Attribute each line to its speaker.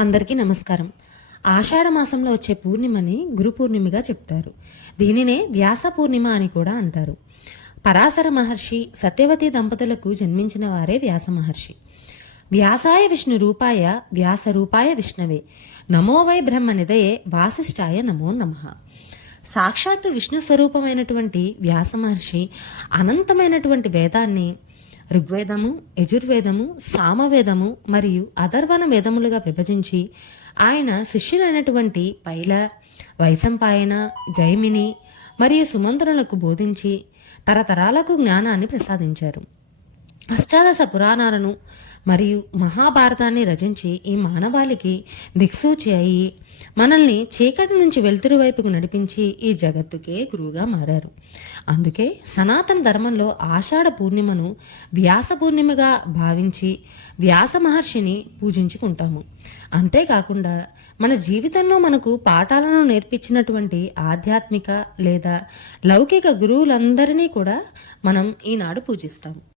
Speaker 1: అందరికీ నమస్కారం. ఆషాఢ మాసంలో వచ్చే పూర్ణిమని గురు పూర్ణిమగా చెప్తారు. దీనినే వ్యాస పూర్ణిమ అని కూడా అంటారు. పరాశర మహర్షి సత్యవతి దంపతులకు జన్మించిన వారే వ్యాస మహర్షి. వ్యాసాయ విష్ణు రూపాయ వ్యాస రూపాయ విష్ణవే. నమో వై బ్రహ్మ నిదయే వాసిష్ఠాయ నమో నమః. సాక్షాత్తు విష్ణు స్వరూపమైనటువంటి వ్యాస మహర్షి అనంతమైనటువంటి వేదాన్ని ఋగ్వేదము యజుర్వేదము సామవేదము మరియు అధర్వణ వేదములుగా విభజించి ఆయన శిష్యులైనటువంటి పైల వైశంపాయన జైమిని మరియు సుమంత్రులకు బోధించి తరతరాలకు జ్ఞానాన్ని ప్రసాదించారు. అష్టాదశ పురాణాలను మరియు మహాభారతాన్ని రచించి ఈ మానవాళికి దిక్సూచి అయి మనల్ని చీకటి నుంచి వెలుతురు వైపుకు నడిపించి ఈ జగత్తుకే గురువుగా మారారు. అందుకే సనాతన ధర్మంలో ఆషాఢ పూర్ణిమను వ్యాస పూర్ణిమగా భావించి వ్యాస మహర్షిని పూజించుకుంటాము. అంతేకాకుండా మన జీవితంలో మనకు పాఠాలను నేర్పించినటువంటి ఆధ్యాత్మిక లేదా లౌకిక గురువులందరినీ కూడా మనం ఈనాడు పూజిస్తాము.